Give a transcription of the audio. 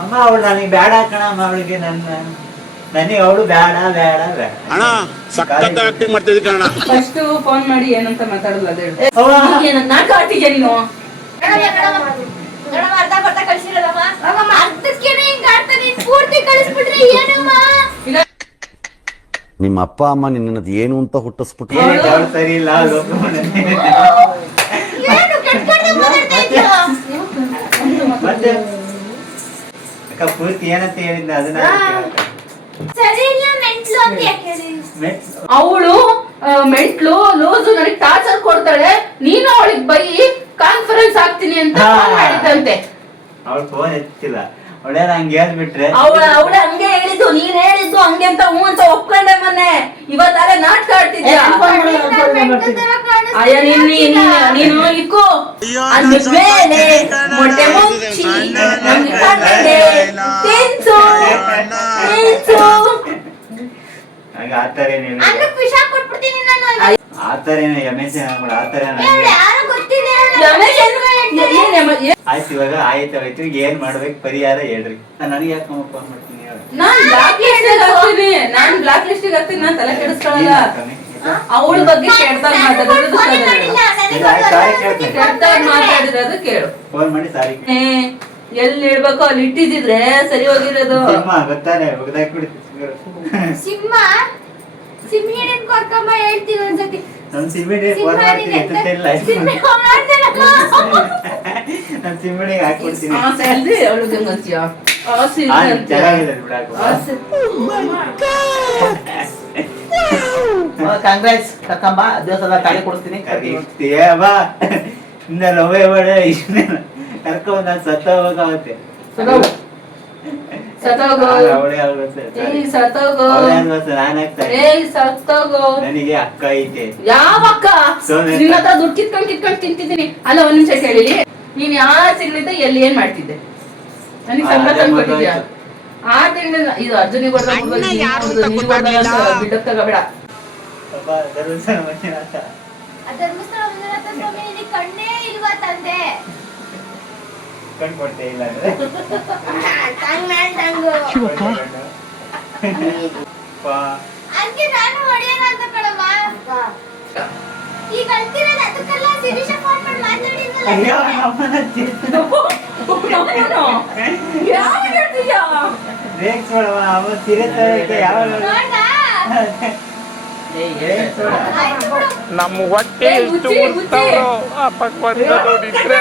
ಅಮ್ಮ ಅವಳು ನನಗೆ ಬೇಡ ಕಣಮ್ಮ, ಅವಳಿಗೆ ನನಗೆ ಅವಳು ಬೇಡ ಬೇಡ ಬೇಡ ಅಣ್ಣ ಸಖತ್ ಆಕ್ಟಿಂಗ್ ಮಾಡ್ತಿದ್ದಿ ಕಣ. ಫಸ್ಟ್ ಫೋನ್ ಮಾಡಿ ಏನಂತ ಮಾತಾಡಲ್ಲ ಅದೇ ನಾಟಕ ಆಡ್ತಿದ್ಯಾ ನೀನು. ಅರ್ಧ ಬರ್ತಾ ಕಳ್ಸಿರೋದಮ್ಮ ಅರ್ಧಕ್ಕೇನೆ ಹಿಂಗ ಆಡ್ತಾನೆ, ಪೂರ್ತಿ ಕಳಿಸ್ಬಿಟ್ರೆ ಏನಮ್ಮ. ನಿಮ್ಮ ಅಪ್ಪ ಅಮ್ಮ ನಿನ್ನ ಏನು ಅಂತ ಹುಟ್ಟಿಸ್ಬಿಟ್ಟು ಸರಿ ಇಲ್ಲ ಏನು ಕೆಟ್ಟ ಮಾತಾಡ್ತಾ ಇದ್ಯಾ? ಮತ್ತೆ ಅಕ್ಕ ಪೂರ್ತಿ ಏನಂತ ಹೇಳಿದ್ದ ಅದನ್ನ ಸರಿ ಇಲ್ಲ ಮೆಂಟ್ಲು ಅಂತ ಯಾಕೆ ಹೇಳಿ? ಅವಳು ಮೆಂಟ್ಲು ಲೂಸು ನನಗೆ ಟಾರ್ಚರ್ ಕೊಡ್ತಾಳೆ, ನೀನು ಅವಳಿಗೆ ಬೈ ಕಾನ್ಫರೆನ್ಸ್ ಆಗ್ತೀನಿ ಅಂತ ಫೋನ್ ಮಾಡಿದಂತೆ. ಅವಳು ಫೋನ್ ಎತ್ತಿಲ್ಲ, ಅವಳೇ ನಂಗೆ ಹೇಳ್ಬಿಟ್ರೆ ಅವಳ ಹಂಗೆ ಹೇಳಿದ್ದು, ನೀನ್ ಹೇಳಿದ್ದು ಹಂಗೆ ಅಂತ ಹೂ ಅಂತ ಒಪ್ಕೊಂಡೆ ಮೊನ್ನೆ. ಇವತ್ತಾರೆ ನಾಟಕ ಆಡ್ತಿದ್ಯಾ. ಅಯ್ಯ ನೀನು ಇಕ್ಕು ಅಂದ್ಮೇಲೆ ಮೊಟ್ಟೆ ಮುಚ್ಚಿ ನಮ್ಗೆ ಕಣ್ಣೆ ತಿನ್ಸು ನಂಗೆ ಆತರ ಏನಿಲ್ಲ, ಅನ್ನಕ್ಕೆ ವಿಷ ಕೊಟ್ಬಿಡ್ತೀನಿ ನಾನು. ಆತರ ಏನ ಎಮೆನ್ಸಿ ಆಗ್ಬಿಡ ಆತರ ಯಾರು ಗೊತ್ತಿಲ್ಲ. ಆಯ್ತು ಇವಾಗ ಆಯ್ತು ಏನ್ ಮಾಡ್ಬೇಕು ಪರಿಹಾರ ಹೇಳ್ರಿ. ನನಗೆ ಯಾಕೆ ಫೋನ್ ಮಾಡ್ತೀನಿ ಹೇಳಿ. ನಾನ್ ಬ್ಲಾಕ್ ಲಿಸ್ಟ್ ಹಾಕ್ತೀನಿ, ನಾನ್ ತಲೆ ಕೆಡಿಸ್ಕೊಳ್ಳಲ್ಲ. ಅವಳ ಬಗ್ಗೆ ಕೆಟ್ಟದಾಗ ಮಾತಾಡಿರೋದು ಕೇಳು. ಫೋನ್ ಮಾಡಿ ಸಾರಿ ಎಲ್ಲಿ ಇಡ್ಬೇಕು ಅಲ್ಲಿ ಇಟ್ಟಿದ್ರೆ ಸರಿ ಹೋಗಿರೋದು. ಗೊತ್ತಾನೆ ಒಗದಾಕ್ಬಿಡ್ತಿ ಸಿಂಹ ಸಿಂಹಿಣಿನ್ ಕೊರ್ಕಮ್ಮ ಹೇಳ್ತೀನಿ ಒಂದ್ಸತಿ. ನಮ್ ಸಿಮ್ಮಿಡಿಗೆ ಫೋನ್ ಮಾಡ್ತೀನಿ ಎತ್ತುತ್ತಿಲ್ಲ, ನಮ್ ಸಿಮ್ಮಿಡಿಗೆ ಹಾಕ್ಬಿಡ್ತೀನಿ. ಅವಳಿಗೆ ಗೊತ್ತಿಯ ಚೆನ್ನಾಗಿದೆ ಬಿಡಾಕು. ಕಾಂಗ್ರೆಸ್ ಕಕ್ಕಂಬ ದಿವಸದ ತಾಳಿ ಕೊಡಿಸ್ತೀನಿ. ಬಾ ಇಂದ ಲವ್ವೇ ಬೇಡ ಕರ್ಕೊಂಡ್ ನಾನು ಸತ್ತ ಹೋಗಾವತ್ತೆ. ನನಗೆ ಅಕ್ಕ ಐತೆ. ಯಾವ ಅಕ್ಕ? ನಿನ್ನ ಹತ್ರ ದುಡ್ಡು ಕಿತ್ಕೊಂಡ್ ತಿಂತಿದ್ದೀನಿ. ಅಲ್ಲ ಒಂದ್ ನಿಮಿಷ ಹೇಳಿ, ನೀನ್ ಯಾವ ತಿಂಗಳಿಂದ ಎಲ್ಲಿ ಏನ್ ಮಾಡ್ತಿದ್ದೆ? ನನಗೆ ಸಂಬಳ ತಂದ್ಕೊಟ್ಟಿದ್ಯಾ? ಆ ತಿಂಗಳಿಂದ ಇದು ಅರ್ಜುನಿಗೆ ಬಿಡಕ್ ತಗೋಬೇಡ. ಧರ್ಮಸ್ಥಳ ಮಂಜುನಾಥ ಸ್ವಾಮಿ ನಿನಗೆ ಕಣ್ಣೇ ಇಲ್ವಾ ತಂದೆ? ಕಣ್ ಕೊಡ್ತೇ ಇಲ್ಲ ಅಂದ್ರೆ ಅದಕ್ಕೆ ನಾನು ಹೊಡೆಯೋಣ ಅಂತ ಕಣಮ್ಮ. ಈಗ ಅಳ್ತಿರೋದು ಅದಕ್ಕೆಲ್ಲ ಶಿರೀಷ ಫೋನ್ ಮಾಡಿ ಮಾತಾಡಿದ್ನಲ್ಲ. ನಮ್ಮ ಹೊಟ್ಟೆ ಎಷ್ಟು ಉಡ್ತಾವ್ರೋ ಆ ಪಕ್ವಂತ ನೋಡಿದ್ರೆ